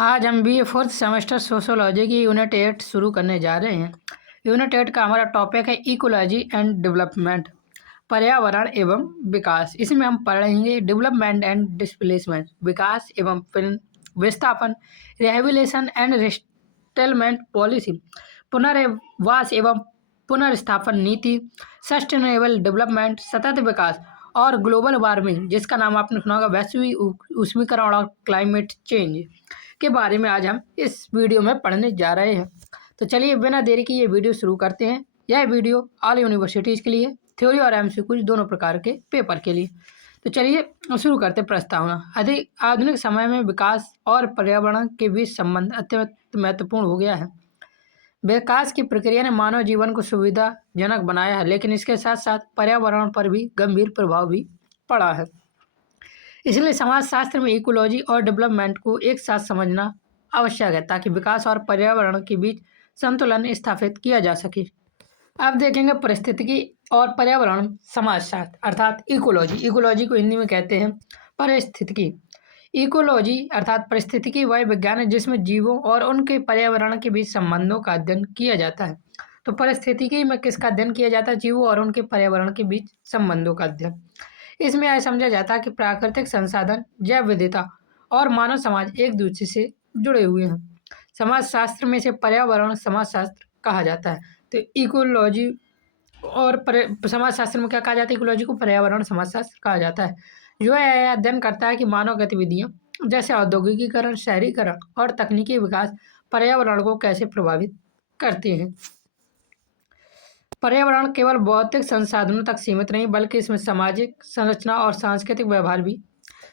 आज हम बी ए fourth semester sociology की यूनिट 8 शुरू करने जा रहे हैं। यूनिट 8 का हमारा टॉपिक है इकोलॉजी एंड डेवलपमेंट, पर्यावरण एवं विकास। इसमें हम पढ़ेंगे डेवलपमेंट एंड डिस्प्लेसमेंट, विकास एवं विस्थापन, रिहेबिलिटेशन एंड रिसेटलमेंट पॉलिसी, पुनर्वास एवं पुनर्स्थापन नीति, सस्टेनेबल डेवलपमेंट, सतत विकास और ग्लोबल वार्मिंग, जिसका नाम आपने सुना होगा वैश्विक ऊष्मीकरण और क्लाइमेट चेंज के बारे में आज हम इस वीडियो में पढ़ने जा रहे हैं। तो चलिए बिना देरी की ये वीडियो शुरू करते हैं। यह वीडियो ऑल यूनिवर्सिटीज़ के लिए, थ्योरी और एमसीक्यू दोनों प्रकार के पेपर के लिए। तो चलिए शुरू करते प्रस्तावना। अधिक आधुनिक समय में विकास और पर्यावरण के बीच संबंध अत्यंत महत्वपूर्ण हो गया है। विकास की प्रक्रिया ने मानव जीवन को सुविधाजनक बनाया है, लेकिन इसके साथ साथ पर्यावरण पर भी गंभीर प्रभाव भी पड़ा है। इसलिए समाजशास्त्र में इकोलॉजी और डेवलपमेंट को एक साथ समझना आवश्यक है, ताकि विकास और पर्यावरण के बीच संतुलन स्थापित किया जा सके। अब देखेंगे पारिस्थितिकी और पर्यावरण समाजशास्त्र अर्थात इकोलॉजी। इकोलॉजी को हिंदी में कहते हैं पारिस्थितिकी। इकोलॉजी अर्थात पारिस्थितिकी वह विज्ञान है जिसमें जीवों और उनके पर्यावरण के बीच संबंधों का अध्ययन किया जाता है। तो पारिस्थितिकी में किसका अध्ययन किया जाता है? जीवों और उनके पर्यावरण के बीच संबंधों का अध्ययन। इसमें यह समझा जाता है कि प्राकृतिक संसाधन, जैव विविधता और मानव समाज एक दूसरे से जुड़े हुए हैं। समाजशास्त्र में से पर्यावरण समाजशास्त्र कहा जाता है। तो इकोलॉजी और समाजशास्त्र में क्या कहा जाता है? इकोलॉजी को पर्यावरण समाजशास्त्र कहा जाता है, जो यह अध्ययन करता है कि मानव गतिविधियाँ जैसे औद्योगिकीकरण, शहरीकरण और तकनीकी विकास पर्यावरण को कैसे प्रभावित करते हैं। पर्यावरण केवल भौतिक संसाधनों तक सीमित नहीं, बल्कि इसमें सामाजिक संरचना और सांस्कृतिक व्यवहार भी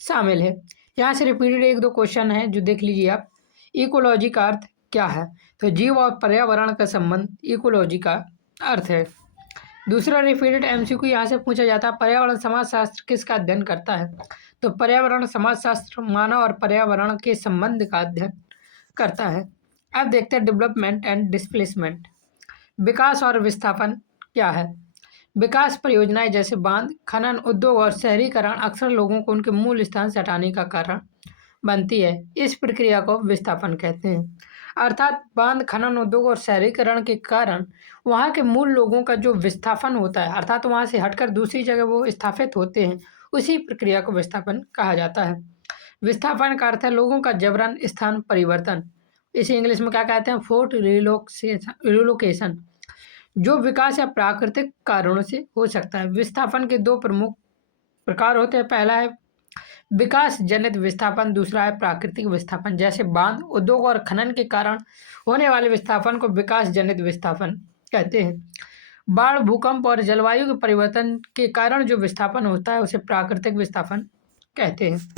शामिल है। यहाँ से रिपीटेड एक दो क्वेश्चन है जो देख लीजिए आप। इकोलॉजी का अर्थ क्या है? तो जीव और पर्यावरण का संबंध इकोलॉजी का अर्थ है। दूसरा रिपीटेड एमसीक्यू यहाँ से पूछा जाता है, पर्यावरण समाजशास्त्र किसका अध्ययन करता है? तो पर्यावरण समाजशास्त्र मानव और पर्यावरण के संबंध का अध्ययन करता है। अब देखते हैं डेवलपमेंट एंड डिस्प्लेसमेंट, विकास और विस्थापन क्या है। विकास परियोजनाएं जैसे बांध, खनन, उद्योग और शहरीकरण अक्सर लोगों को उनके मूल स्थान से हटाने का कारण बनती है। इस प्रक्रिया को विस्थापन कहते हैं। अर्थात बांध, खनन, उद्योग और शहरीकरण के कारण वहाँ के मूल लोगों का जो विस्थापन होता है, अर्थात वहाँ से हटकर दूसरी जगह वो स्थापित होते हैं, उसी प्रक्रिया को विस्थापन कहा जाता है। विस्थापन का अर्थ है लोगों का जबरन स्थान परिवर्तन। इसे इंग्लिश में क्या कहते हैं? फोर्ट रिलोकेशन, जो विकास या प्राकृतिक कारणों से हो सकता है। विस्थापन के दो प्रमुख प्रकार होते हैं। पहला है विकास जनित विस्थापन, दूसरा है प्राकृतिक विस्थापन। जैसे बांध, उद्योग और खनन के कारण होने वाले विस्थापन को विकास जनित विस्थापन कहते हैं। बाढ़, भूकंप और जलवायु के परिवर्तन के कारण जो विस्थापन होता है उसे प्राकृतिक विस्थापन कहते हैं।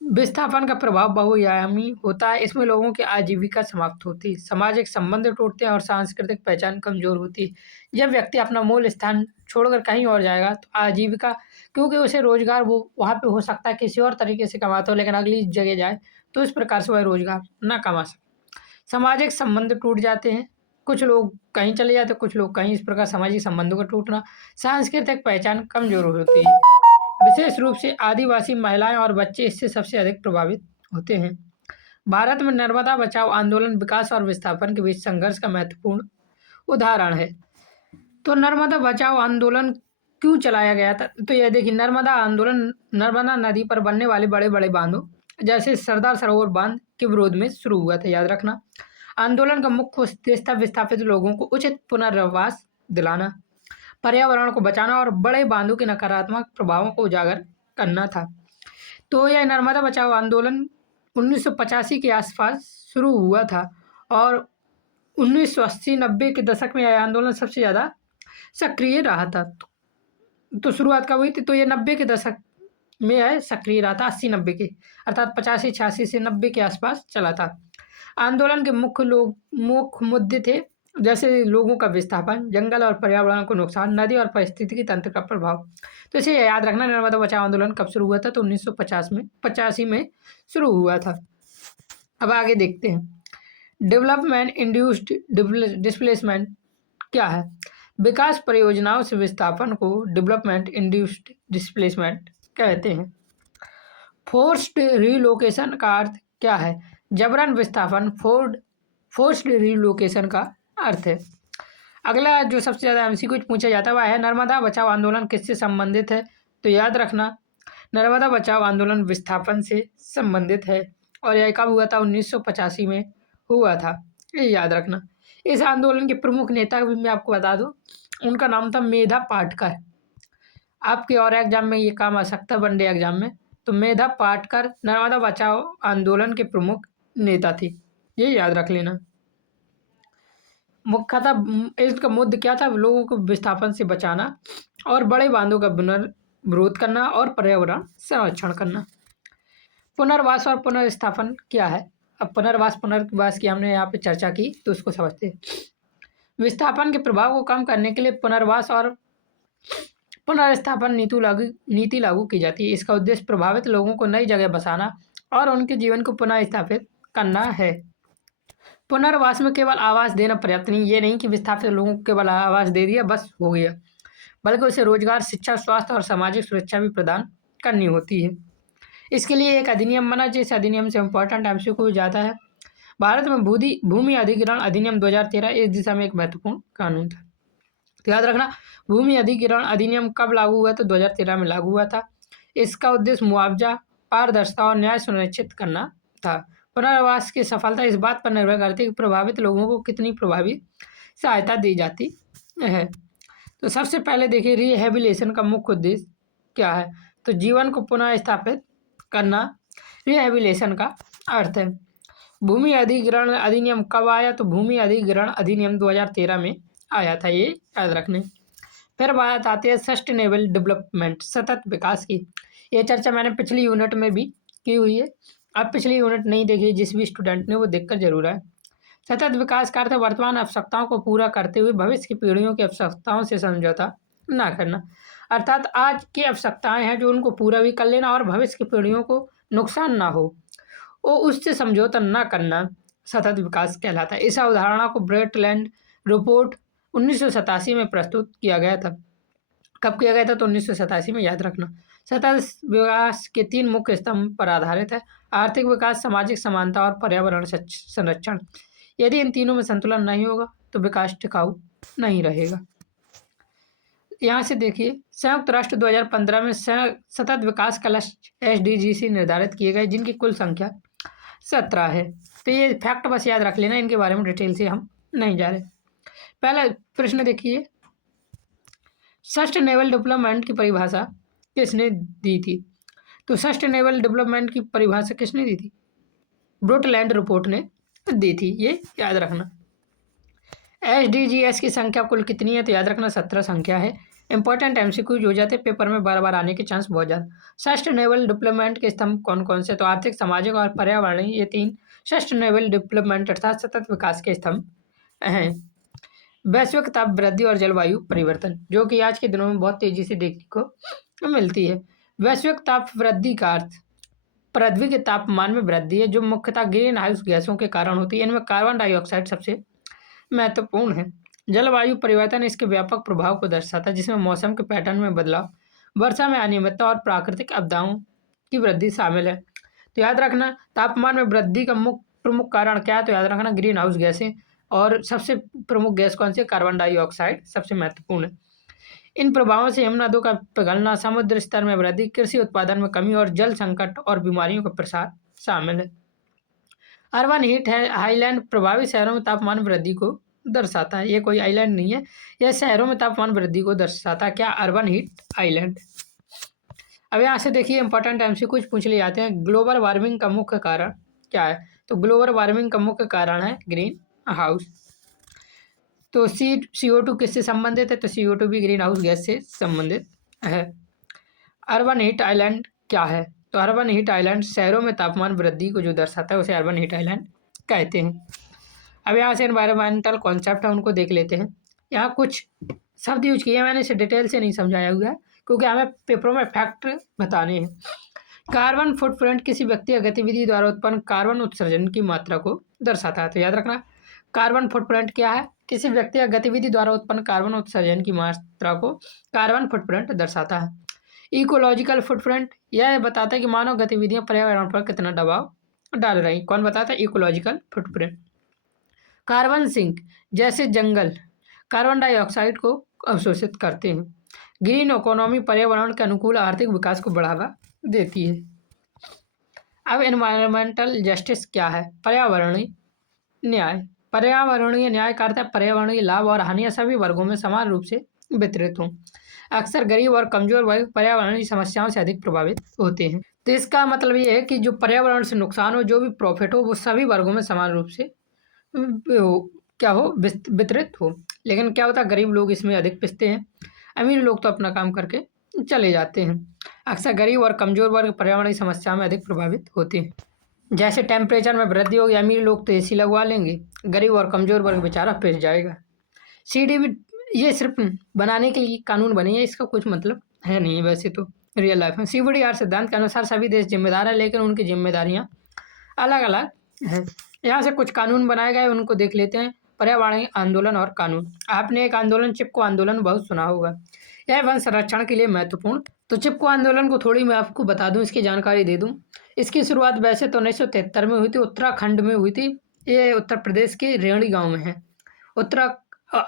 विस्थापन का प्रभाव बहुआयामी होता है। इसमें लोगों की आजीविका समाप्त होती है, सामाजिक संबंध टूटते हैं और सांस्कृतिक पहचान कमजोर होती है। जब व्यक्ति अपना मूल स्थान छोड़कर कहीं और जाएगा तो आजीविका, क्योंकि उसे रोजगार वो वहाँ पे हो सकता है किसी और तरीके से कमाता हो, लेकिन अगली जगह जाए तो इस प्रकार से वह रोजगार ना कमा सके। सामाजिक संबंध टूट जाते हैं, कुछ लोग कहीं चले जाते, कुछ लोग कहीं। इस प्रकार सामाजिक संबंधों का टूटना, सांस्कृतिक पहचान कमजोर होती है। विशेष रूप से आदिवासी महिलाएं और बच्चे इससे सबसे अधिक प्रभावित होते हैं। भारत में नर्मदा बचाओ आंदोलन विकास और विस्थापन के बीच संघर्ष का महत्वपूर्ण उदाहरण है। तो नर्मदा बचाओ आंदोलन क्यों चलाया गया था? तो यह देखिए, नर्मदा आंदोलन नर्मदा नदी पर बनने वाले बड़े बड़े बांधों जैसे सरदार सरोवर बांध के विरोध में शुरू हुआ था, याद रखना। आंदोलन का मुख्य उद्देश्य था विस्थापित लोगों को उचित पुनर्वास दिलाना, पर्यावरण को बचाना और बड़े बांधों के नकारात्मक प्रभावों को उजागर करना था। तो यह नर्मदा बचाओ आंदोलन 1985 के आसपास शुरू हुआ था और 1980-90 के दशक में यह आंदोलन सबसे ज़्यादा सक्रिय रहा था। तो शुरुआत कब हुई थी? तो ये 90 के दशक में यह सक्रिय रहा था, 80-90 के, अर्थात 85-86 से 90 के आसपास चला था। आंदोलन के मुख्य मुद्दे थे जैसे लोगों का विस्थापन, जंगल और पर्यावरण को नुकसान, नदी और पारिस्थितिकी तंत्र का प्रभाव। तो इसे याद रखना, नर्मदा बचाओ आंदोलन कब शुरू हुआ था? तो 1985 में शुरू हुआ था। अब आगे देखते हैं, डेवलपमेंट इंड्यूस्ड डिस्प्लेसमेंट क्या है। विकास परियोजनाओं से विस्थापन को डेवलपमेंट इंड्यूस्ड डिस्प्लेसमेंट कहते हैं। फोर्स्ड रिलोकेशन का अर्थ क्या है? जबरन विस्थापन, फोर्स्ड रिलोकेशन का अर्थ है। अगला जो सबसे ज़्यादा एमसीक्यू पूछा जाता है वह है नर्मदा बचाओ आंदोलन किससे संबंधित है? तो याद रखना नर्मदा बचाओ आंदोलन विस्थापन से संबंधित है और यह कब हुआ था? 1985 में हुआ था, ये याद रखना। इस आंदोलन के प्रमुख नेता भी मैं आपको बता दूं, उनका नाम था मेधा पाटकर। आपके और एग्जाम में ये काम आ सकता है, वनडे एग्जाम में। तो मेधा पाटकर नर्मदा बचाओ आंदोलन के प्रमुख नेता थी, ये याद रख लेना। मुख्यतः इसका मुद्दा क्या था? लोगों को विस्थापन से बचाना और बड़े बांधों का पुनर्विरोध करना और पर्यावरण संरक्षण करना। पुनर्वास और पुनर्स्थापन क्या है? अब पुनर्वास की हमने यहाँ पे चर्चा की, तो उसको समझते हैं। विस्थापन के प्रभाव को कम करने के लिए पुनर्वास और पुनर्स्थापन नीति लागू की जाती है। इसका उद्देश्य प्रभावित लोगों को नई जगह बसाना और उनके जीवन को पुनः स्थापित करना है। पुनर्वास में केवल आवास देना पर्याप्त नहीं, ये नहीं कि विस्थापित लोगों को केवल आवास दे दिया बस हो गया, बल्कि उसे रोजगार, शिक्षा, स्वास्थ्य और सामाजिक सुरक्षा भी प्रदान करनी होती है। इसके लिए एक अधिनियम बना, जिस अधिनियम से इम्पोर्टेंट एमसीक्यू जाता है। भारत में भूमि अधिग्रहण अधिनियम 2013 इस दिशा में एक महत्वपूर्ण कानून था। तो याद रखना भूमि अधिग्रहण अधिनियम कब लागू हुआ? तो 2013 में लागू हुआ था। इसका उद्देश्य मुआवजा, पारदर्शिता और न्याय सुनिश्चित करना था। पुनर्वास की सफलता इस बात पर निर्भर करती है कि प्रभावित लोगों को कितनी प्रभावी सहायता दी जाती है। तो सबसे पहले देखिए रिहेबिलिटेशन का मुख्य उद्देश्य क्या है? तो जीवन को पुनः स्थापित करना रिहेबिलिटेशन का अर्थ है। भूमि अधिग्रहण अधिनियम कब आया? तो भूमि अधिग्रहण अधिनियम 2013 में आया था, ये याद रखने। फिर बात आती है सस्टेनेबल डेवलपमेंट, सतत विकास की। ये चर्चा मैंने पिछली यूनिट में भी की हुई है। अब पिछली यूनिट नहीं देखी जिस भी स्टूडेंट ने, वो देखकर जरूर आए। सतत विकास का अर्थ वर्तमान आवश्यकताओं को पूरा करते हुए भविष्य की पीढ़ियों की आवश्यकताओं से समझौता ना करना। अर्थात आज की आवश्यकताएं हैं जो उनको पूरा भी कर लेना और भविष्य की पीढ़ियों को नुकसान ना हो, वो उससे समझौता ना करना सतत विकास कहलाता है। इस अवधारणा को ब्रेटलैंड रिपोर्ट 1987 में प्रस्तुत किया गया था। कब किया गया था? तो 1987 में, याद रखना। सतत विकास के 3 मुख्य स्तंभ पर आधारित है: आर्थिक विकास, सामाजिक समानता और पर्यावरण संरक्षण। यदि इन तीनों में संतुलन नहीं होगा तो विकास टिकाऊ नहीं रहेगा। यहाँ से देखिए संयुक्त राष्ट्र 2015 में सतत विकास का लक्ष्य SDGs निर्धारित किए गए, जिनकी कुल संख्या 17 है। तो ये फैक्ट बस याद रख लेना, इनके बारे में डिटेल से हम नहीं जा रहे। पहला प्रश्न देखिए, सस्टेनेबल डेवलपमेंट की परिभाषा किसने दी थी? तो सस्टेनेबल डेवलपमेंट की परिभाषा किसने दी थी? ब्रुटलैंड रिपोर्ट ने दी थी, ये याद रखना। SDGs की संख्या कुल कितनी है? तो याद रखना 17 संख्या है। इंपॉर्टेंट एमसीक्यूज हो जाते, पेपर में बार बार आने के चांस बहुत ज़्यादा। सस्टेनेबल डेवलपमेंट के स्तंभ कौन कौन से? तो आर्थिक, सामाजिक और पर्यावरणीय, ये 3 सस्टेनेबल डेवलपमेंट अर्थात सतत विकास के स्तंभ हैं। वैश्विक ताप वृद्धि और जलवायु परिवर्तन, जो कि आज के दिनों में बहुत तेजी से देखने को मिलती है। वैश्विक ताप वृद्धि का अर्थ पृथ्वी के तापमान में वृद्धि है, जो मुख्यतः ग्रीन हाउस गैसों के कारण होती है। इनमें कार्बन डाइऑक्साइड सबसे महत्वपूर्ण है। जलवायु परिवर्तन इसके व्यापक प्रभाव को दर्शाता है, जिसमें मौसम के पैटर्न में बदलाव, वर्षा में अनियमितता और प्राकृतिक आपदाओं की वृद्धि शामिल है। तो याद रखना तापमान में वृद्धि का प्रमुख कारण क्या है? तो याद रखना ग्रीन हाउस गैसें, और सबसे प्रमुख गैस कौन सी? कार्बन डाइऑक्साइड सबसे महत्वपूर्ण है। इन प्रभावों से हिमनदों का पिघलना, समुद्र स्तर में वृद्धि, कृषि उत्पादन में कमी और जल संकट और बीमारियों का प्रसार शामिल है। अर्बन हीट आइलैंड प्रभावित शहरों में तापमान वृद्धि को दर्शाता है। ये कोई आइलैंड नहीं है, यह शहरों में तापमान वृद्धि को दर्शाता है। क्या? Urban heat island. अब यहाँ से देखिए इंपॉर्टेंट एमसीक्यूज पूछ लिए जाते हैं। ग्लोबल वार्मिंग का मुख्य कारण क्या है? तो ग्लोबल वार्मिंग का मुख्य कारण है ग्रीन हाउस। तो CO2 किससे संबंधित है? तो CO2 भी ग्रीन हाउस गैस से संबंधित है। अर्बन हीट आइलैंड क्या है? तो अर्बन हीट आइलैंड शहरों में तापमान वृद्धि को जो दर्शाता है उसे अर्बन हीट आइलैंड कहते हैं। अब यहाँ से एनवायरमेंटल कॉन्सेप्ट है, उनको देख लेते हैं। यहाँ कुछ शब्द यूज किए, मैंने इसे डिटेल से नहीं समझाया हुआ है क्योंकि हमें पेपरों में फैक्ट बताने हैं। कार्बन फुटप्रिंट किसी व्यक्ति या गतिविधि द्वारा उत्पन्न कार्बन उत्सर्जन की मात्रा को दर्शाता है। तो याद रखना कार्बन फुटप्रिंट क्या है? किसी व्यक्ति या गतिविधि द्वारा उत्पन्न कार्बन उत्सर्जन की मात्रा को कार्बन फुटप्रिंट दर्शाता है। इकोलॉजिकल फुटप्रिंट यह बताता है कि मानव गतिविधियां पर्यावरण पर कितना दबाव डाल रही। कौन बताता है? Ecological footprint. कार्बन सिंक जैसे जंगल कार्बन डाइऑक्साइड को अवशोषित करते हैं। ग्रीन इकोनॉमी पर्यावरण के अनुकूल आर्थिक विकास को बढ़ावा देती है। अब एनवायरमेंटल जस्टिस क्या है? पर्यावरणीय न्याय। पर्यावरणीय न्याय का अर्थ है पर्यावरणीय लाभ और हानियां सभी वर्गों में समान रूप से वितरित हों। अक्सर गरीब और कमजोर वर्ग पर्यावरणीय समस्याओं से अधिक प्रभावित होते हैं। तो इसका मतलब ये है कि जो पर्यावरण से नुकसान हो, जो भी प्रॉफिट हो, वो सभी वर्गों में समान रूप से क्या हो, वितरित हो। लेकिन क्या होता है, गरीब लोग इसमें अधिक पिसते हैं, अमीर लोग तो अपना काम करके चले जाते हैं। अक्सर गरीब और कमजोर वर्ग पर्यावरणीय समस्या में अधिक प्रभावित होते हैं। जैसे टेम्परेचर में वृद्धि होगी, अमीर लोग तो एसी लगवा लेंगे, गरीब और कमजोर वर्ग बेचारा पिस जाएगा। CDB ये सिर्फ बनाने के लिए कानून बने हैं, इसका कुछ मतलब है नहीं वैसे तो रियल लाइफ में। CBDR सिद्धांत के अनुसार सभी देश जिम्मेदार है, लेकिन उनकी जिम्मेदारियां अलग अलग हैं। यहाँ से कुछ कानून बनाए गए, उनको देख लेते हैं। पर्यावरणीय आंदोलन और कानून। आपने एक आंदोलन चिपको आंदोलन बहुत सुना होगा। यह वन संरक्षण के लिए महत्वपूर्ण। तो चिपको आंदोलन को थोड़ी मैं आपको बता दूं, इसकी जानकारी दे दूं। इसकी शुरुआत वैसे तो 1973 में हुई थी, उत्तराखंड में हुई थी। ये उत्तर प्रदेश के रेवड़ी गांव में है।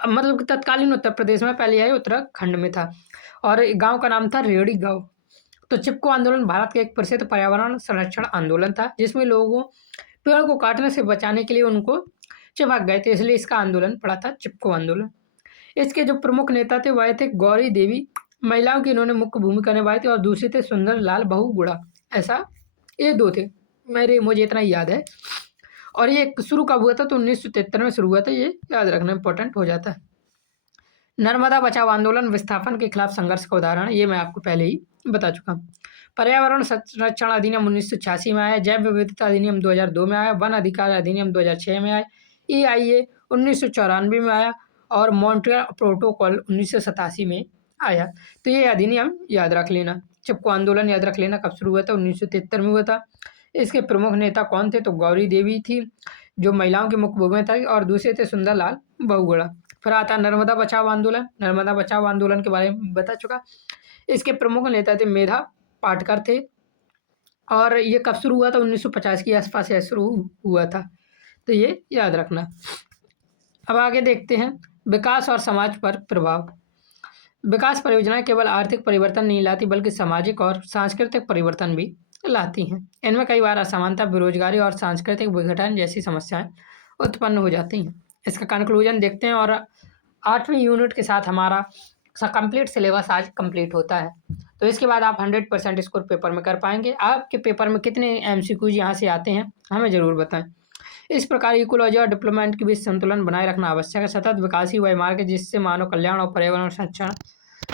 मतलब तत्कालीन उत्तर प्रदेश में, पहले यह उत्तराखंड में था और गांव का नाम था रेवड़ी गांव। तो चिपको आंदोलन भारत का एक प्रसिद्ध पर्यावरण संरक्षण आंदोलन था, जिसमें लोगों पेड़ को काटने से बचाने के लिए उनको चिपक गए थे, इसलिए इसका आंदोलन पड़ा था चिपको आंदोलन। इसके जो प्रमुख नेता थे वह थे गौरी देवी, महिलाओं की इन्होंने मुख्य भूमिका निभाई थी, और दूसरे थे सुंदर लाल बहुगुणा। ऐसा ये दो थे, मुझे इतना याद है। और ये शुरू कब हुआ था? तो 1973 में शुरू हुआ था, ये याद रखना इंपॉर्टेंट हो जाता है। नर्मदा बचाओ आंदोलन विस्थापन के खिलाफ संघर्ष का उदाहरण, ये मैं आपको पहले ही बता चुका हूँ। पर्यावरण संरक्षण अधिनियम 1986 में आया, जैव विविधता अधिनियम 2002 में आया, वन अधिकार अधिनियम 2006 में आया, EIA 1994 में आया और मॉन्ट्रियल प्रोटोकॉल 1987 में आया। तो ये अधिनियम याद रख लेना। चिपको आंदोलन याद रख लेना, कब शुरू हुआ था? 1973 में हुआ था। इसके प्रमुख नेता कौन थे? तो गौरी देवी थी, जो महिलाओं की मुख्य भूमिका थी, और दूसरे थे सुंदरलाल बहुगुणा। फिर आता नर्मदा बचाओ आंदोलन। नर्मदा बचाओ आंदोलन के बारे में बता चुका। इसके प्रमुख नेता थे मेधा पाटकर थे, और ये कब शुरू हुआ था? 1950 के आसपास यह शुरू हुआ था। तो ये याद रखना। अब आगे देखते हैं विकास और समाज पर प्रभाव। विकास परियोजनाएं केवल आर्थिक परिवर्तन नहीं लाती, बल्कि सामाजिक और सांस्कृतिक परिवर्तन भी लाती हैं। इनमें कई बार असमानता, बेरोजगारी और सांस्कृतिक विघटन जैसी समस्याएं उत्पन्न हो जाती हैं। इसका कंक्लूजन देखते हैं, और 8वीं यूनिट के साथ हमारा कंप्लीट सिलेबस आज कंप्लीट होता है। तो इसके बाद आप 100% स्कोर पेपर में कर पाएंगे। आपके पेपर में कितने MCQs यहाँ से आते हैं हमें ज़रूर बताएं। इस प्रकार इकोलॉजी और डेवलपमेंट के बीच संतुलन बनाए रखना आवश्यक है। सतत विकास ही वह मार्ग है जिससे मानव कल्याण और पर्यावरण संरक्षण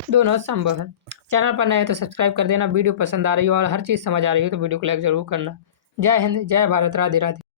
दोनों संभव है। चैनल पर नए हैं तो सब्सक्राइब कर देना। वीडियो पसंद आ रही हो और हर चीज़ समझ आ रही हो तो वीडियो को लाइक ज़रूर करना। जय हिंद, जय भारत, राधे राधे।